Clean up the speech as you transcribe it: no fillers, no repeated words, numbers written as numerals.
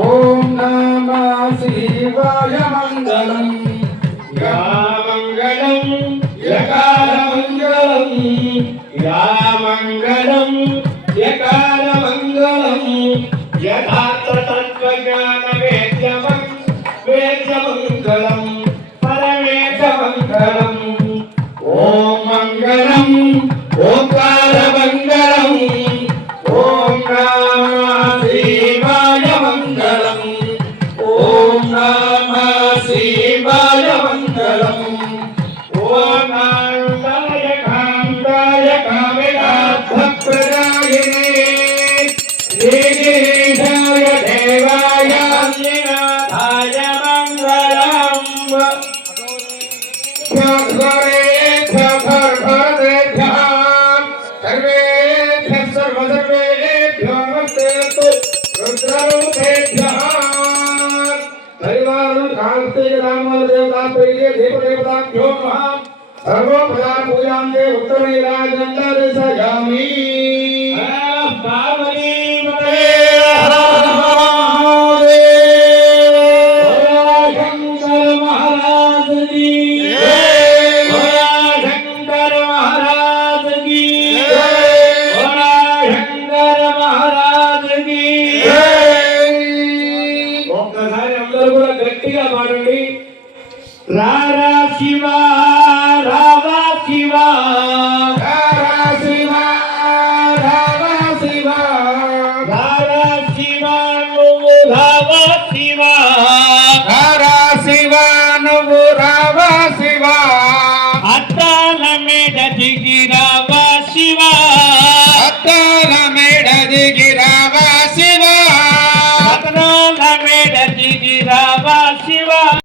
ఓం నమః శివాయ మంగళం యా మంగళం యకార మంగళం యా మంగళం యకార మంగళం యథార్థ తత్వజ్ఞాన వేద్యమంగళం పరమేశమంగళం ఓం మంగళం ఓంకార మంగళం ఓం నమః శివాయ మంగళం ఓం నమః శివాయ మంగళం ఓం నారాయణ కాంతాయ కామితార్థప్రదాయినే శ్రీగిరీశాయ దేవాయ నినాథాయ మంగళం सर्वोपचारपूजान्ते उत्तरैराजन्दर्शयामि पार्वतीपते शंकर महाराज की शंकर महाराज की शंकर महाराज की ఒక్కసారి అందరూ కూడా గట్టిగా పాడండి రారా శివా రావా శివా రారా శివా రావా శివా రారా శివా నువ్వు రావా శివా రారా శివా నువ్వు రావా శివా అద్దాల మేడ దిగి రావా శివా అద్దాల మేడ దిగి రావా శివా అద్దాల మేడ దిగి రావా శివా